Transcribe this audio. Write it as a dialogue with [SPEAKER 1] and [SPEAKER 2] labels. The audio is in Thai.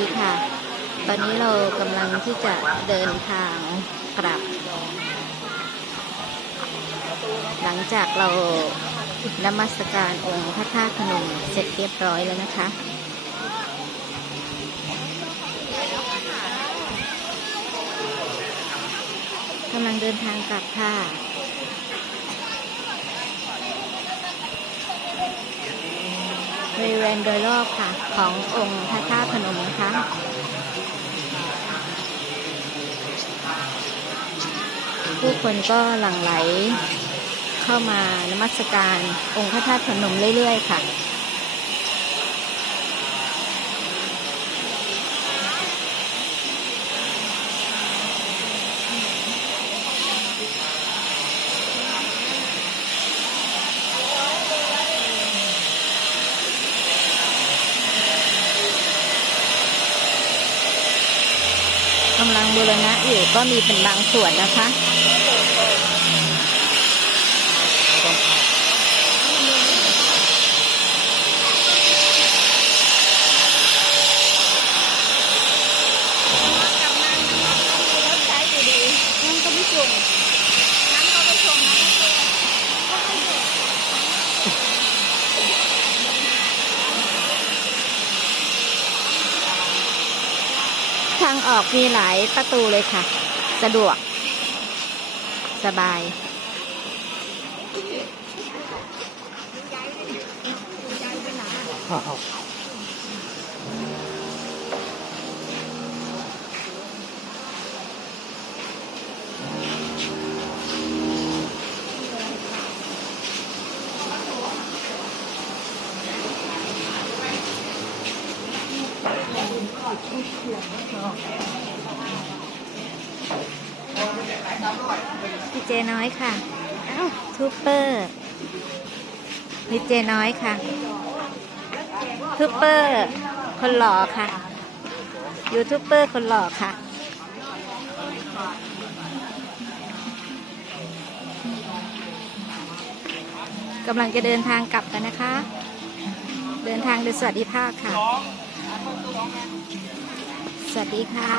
[SPEAKER 1] ดีค่ะ ตอนนี้เรากำลังที่จะเดินทางกลับ หลังจากเรานมัสการองค์พระธาตุพนมเสร็จเรียบร้อยแล้วนะคะกำลังเดินทางกลับค่ะ บริเวณโดยรอบค่ะ ขององค์พระธาตุพนมนะคะผู้คนก็หลั่งไหลเข้ามานมัสการองค์พระธาตุพนมเรื่อย ๆ ค่ะ กำลังบูรณะอยู่ก็มีเป็นบางส่วนนะคะ ทางออกมีหลายประตูเลยค่ะ สะดวก สบาย พี่เจน้อยค่ะทูปเปอร์พี่เจน้อยค่ะทูปเปอร์คนหล่อค่ะ ยูทูบเบอร์คนหล่อค่ะกำลังจะเดินทางกลับกันนะคะ เดินทางโดยสวัสดิภาพค่ะ สวัสดีค่ะ